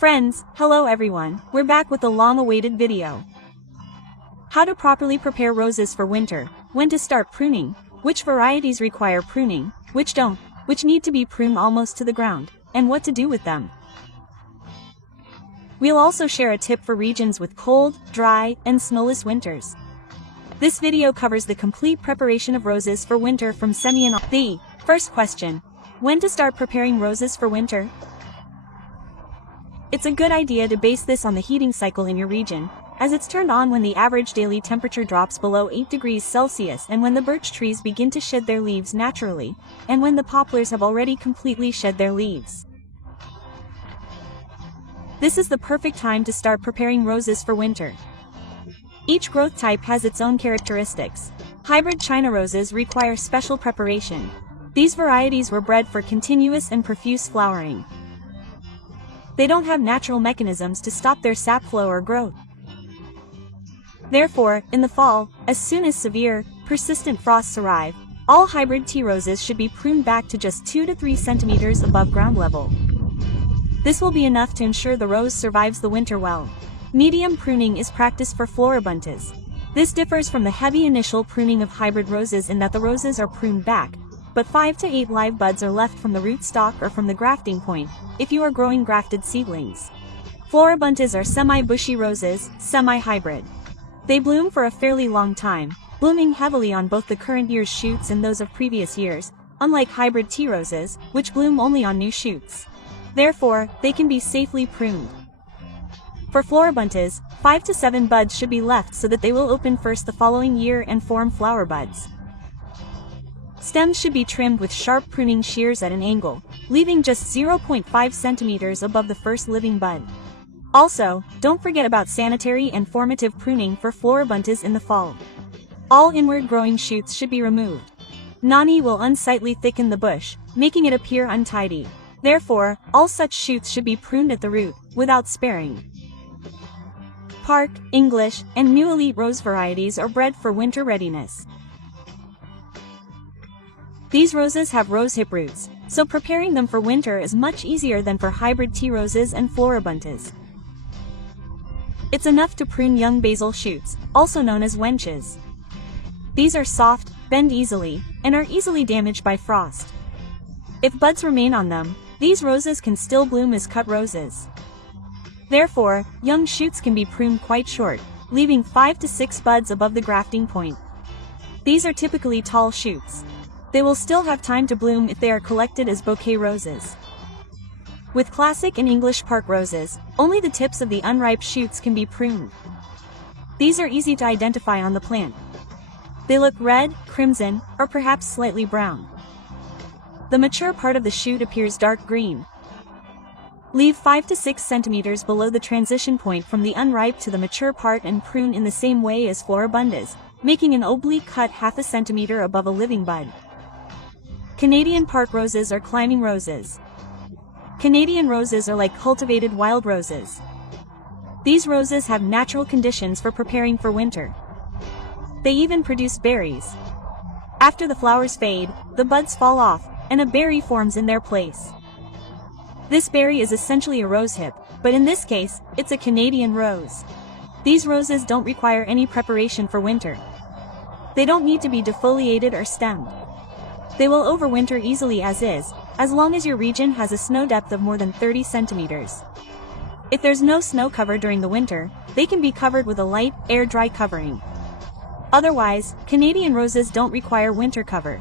Friends, hello everyone, we're back with the long-awaited video. How to properly prepare roses for winter, when to start pruning, which varieties require pruning, which don't, which need to be pruned almost to the ground, and what to do with them. We'll also share a tip for regions with cold, dry, and snowless winters. This video covers the complete preparation of roses for winter from Semena. The first question: when to start preparing roses for winter? It's a good idea to base this on the heating cycle in your region, as it's turned on when the average daily temperature drops below 8 degrees Celsius and when the birch trees begin to shed their leaves naturally, and when the poplars have already completely shed their leaves. This is the perfect time to start preparing roses for winter. Each growth type has its own characteristics. Hybrid China roses require special preparation. These varieties were bred for continuous and profuse flowering. They don't have natural mechanisms to stop their sap flow or growth. Therefore, in the fall, as soon as severe, persistent frosts arrive, all hybrid tea roses should be pruned back to just 2 to 3 centimeters above ground level. This will be enough to ensure the rose survives the winter well. Medium pruning is practiced for Floribundas. This differs from the heavy initial pruning of hybrid roses in that the roses are pruned back, but 5 to 8 live buds are left from the rootstock or from the grafting point, if you are growing grafted seedlings. Floribundas are semi-bushy roses, semi-hybrid. They bloom for a fairly long time, blooming heavily on both the current year's shoots and those of previous years, unlike hybrid tea roses, which bloom only on new shoots. Therefore, they can be safely pruned. For Floribundas, 5 to 7 buds should be left so that they will open first the following year and form flower buds. Stems should be trimmed with sharp pruning shears at an angle, leaving just 0.5 centimeters above the first living bud. Also, don't forget about sanitary and formative pruning for Floribundas in the fall. All inward growing shoots should be removed. Nani will unsightly thicken the bush, making it appear untidy. Therefore, all such shoots should be pruned at the root, without sparing. Park, English, and New Elite rose varieties are bred for winter readiness. These roses have rosehip roots, so preparing them for winter is much easier than for hybrid tea roses and Floribundas. It's enough to prune young basil shoots, also known as wenches. These are soft, bend easily, and are easily damaged by frost. If buds remain on them, these roses can still bloom as cut roses. Therefore, young shoots can be pruned quite short, leaving 5 to 6 buds above the grafting point. These are typically tall shoots. They will still have time to bloom if they are collected as bouquet roses. With classic and English park roses, only the tips of the unripe shoots can be pruned. These are easy to identify on the plant. They look red, crimson, or perhaps slightly brown. The mature part of the shoot appears dark green. Leave 5 to 6 centimeters below the transition point from the unripe to the mature part and prune in the same way as Floribundas, making an oblique cut half a centimeter above a living bud. Canadian park roses are climbing roses. Canadian roses are like cultivated wild roses. These roses have natural conditions for preparing for winter. They even produce berries. After the flowers fade, the buds fall off, and a berry forms in their place. This berry is essentially a rosehip, but in this case, it's a Canadian rose. These roses don't require any preparation for winter. They don't need to be defoliated or stemmed. They will overwinter easily as is, as long as your region has a snow depth of more than 30 centimeters. If there's no snow cover during the winter, they can be covered with a light, air-dry covering. Otherwise, Canadian roses don't require winter cover.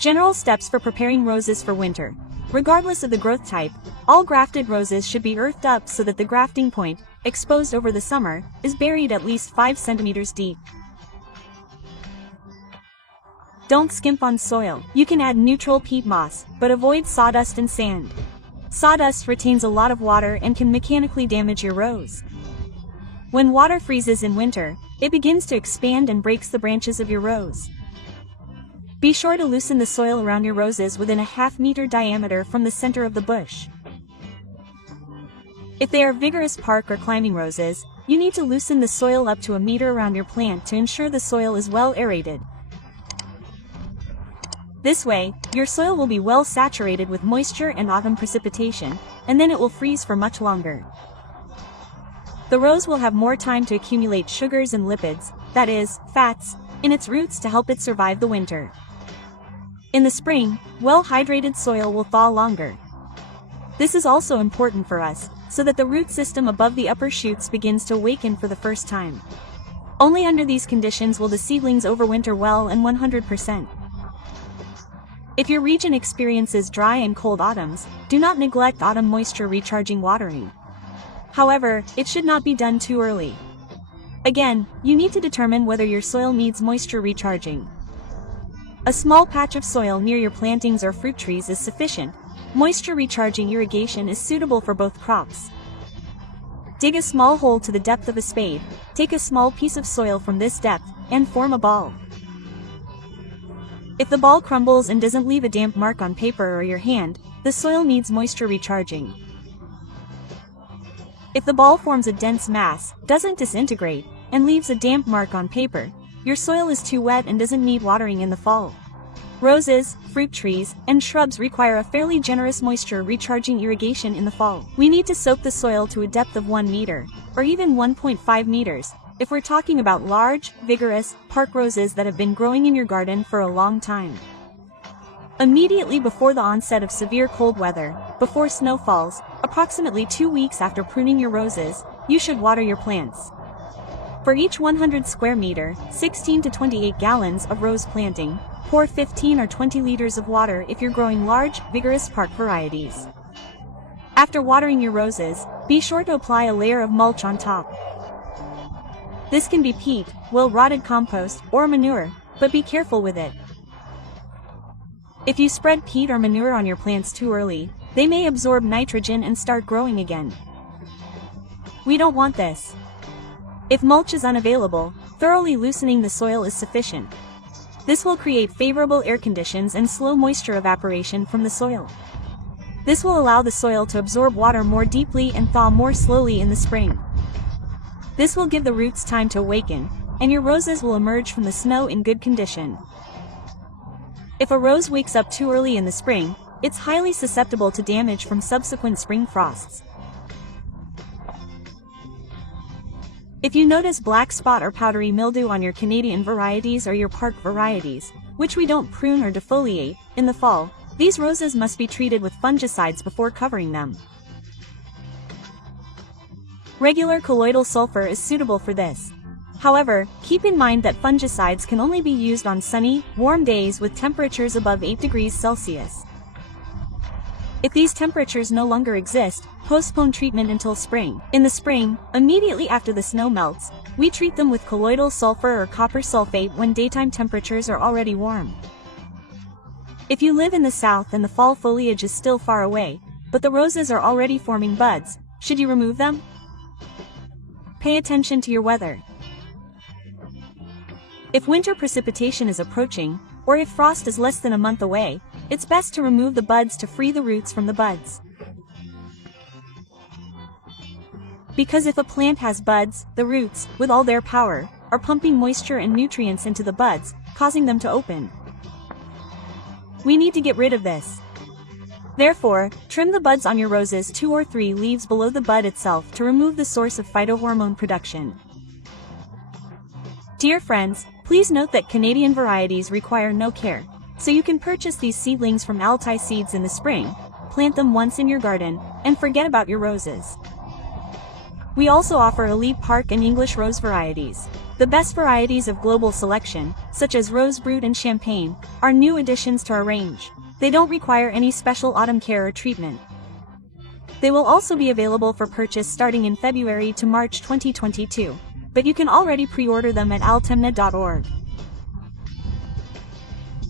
General steps for preparing roses for winter. Regardless of the growth type, all grafted roses should be earthed up so that the grafting point, exposed over the summer, is buried at least 5 centimeters deep. Don't skimp on soil. You can add neutral peat moss, but avoid sawdust and sand. Sawdust retains a lot of water and can mechanically damage your rose. When water freezes in winter, it begins to expand and breaks the branches of your rose. Be sure to loosen the soil around your roses within a half-meter diameter from the center of the bush. If they are vigorous park or climbing roses, you need to loosen the soil up to a meter around your plant to ensure the soil is well aerated. This way, your soil will be well saturated with moisture and autumn precipitation, and then it will freeze for much longer. The rose will have more time to accumulate sugars and lipids, that is, fats, in its roots to help it survive the winter. In the spring, well-hydrated soil will thaw longer. This is also important for us, so that the root system above the upper shoots begins to awaken for the first time. Only under these conditions will the seedlings overwinter well and 100%. If your region experiences dry and cold autumns, do not neglect autumn moisture recharging watering. However, it should not be done too early. Again, you need to determine whether your soil needs moisture recharging. A small patch of soil near your plantings or fruit trees is sufficient. Moisture recharging irrigation is suitable for both crops. Dig a small hole to the depth of a spade, take a small piece of soil from this depth, and form a ball. If the ball crumbles and doesn't leave a damp mark on paper or your hand, the soil needs moisture recharging. If the ball forms a dense mass, doesn't disintegrate, and leaves a damp mark on paper, your soil is too wet and doesn't need watering in the fall. Roses, fruit trees, and shrubs require a fairly generous moisture recharging irrigation in the fall. We need to soak the soil to a depth of 1 meter, or even 1.5 meters, if we're talking about large, vigorous, park roses that have been growing in your garden for a long time. Immediately before the onset of severe cold weather, before snow falls, approximately 2 weeks after pruning your roses, you should water your plants. For each 100 square meter, 16 to 28 gallons of rose planting, pour 15 or 20 liters of water if you're growing large, vigorous park varieties. After watering your roses, be sure to apply a layer of mulch on top. This can be peat, well-rotted compost, or manure, but be careful with it. If you spread peat or manure on your plants too early, they may absorb nitrogen and start growing again. We don't want this. If mulch is unavailable, thoroughly loosening the soil is sufficient. This will create favorable air conditions and slow moisture evaporation from the soil. This will allow the soil to absorb water more deeply and thaw more slowly in the spring. This will give the roots time to awaken, and your roses will emerge from the snow in good condition. If a rose wakes up too early in the spring, it's highly susceptible to damage from subsequent spring frosts. If you notice black spot or powdery mildew on your Canadian varieties or your park varieties, which we don't prune or defoliate, in the fall, these roses must be treated with fungicides before covering them. Regular colloidal sulfur is suitable for this. However, keep in mind that fungicides can only be used on sunny, warm days with temperatures above 8 degrees Celsius. If these temperatures no longer exist, postpone treatment until spring. In the spring, immediately after the snow melts, we treat them with colloidal sulfur or copper sulfate when daytime temperatures are already warm. If you live in the south and the fall foliage is still far away, but the roses are already forming buds, should you remove them? Pay attention to your weather. If winter precipitation is approaching, or if frost is less than a month away, it's best to remove the buds to free the roots from the buds. Because if a plant has buds, the roots, with all their power, are pumping moisture and nutrients into the buds, causing them to open. We need to get rid of this. Therefore, trim the buds on your roses 2 or 3 leaves below the bud itself to remove the source of phytohormone production. Dear friends, please note that Canadian varieties require no care, so you can purchase these seedlings from Altai Seeds in the spring, plant them once in your garden, and forget about your roses. We also offer elite park and English rose varieties. The best varieties of global selection, such as Rose Brut and Champagne, are new additions to our range. They don't require any special autumn care or treatment. They will also be available for purchase starting in February to March 2022, but you can already pre-order them at altemna.org.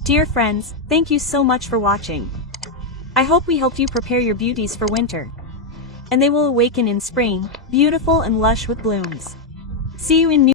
Dear friends, thank you so much for watching. I hope we helped you prepare your beauties for winter. And they will awaken in spring, beautiful and lush with blooms. See you in new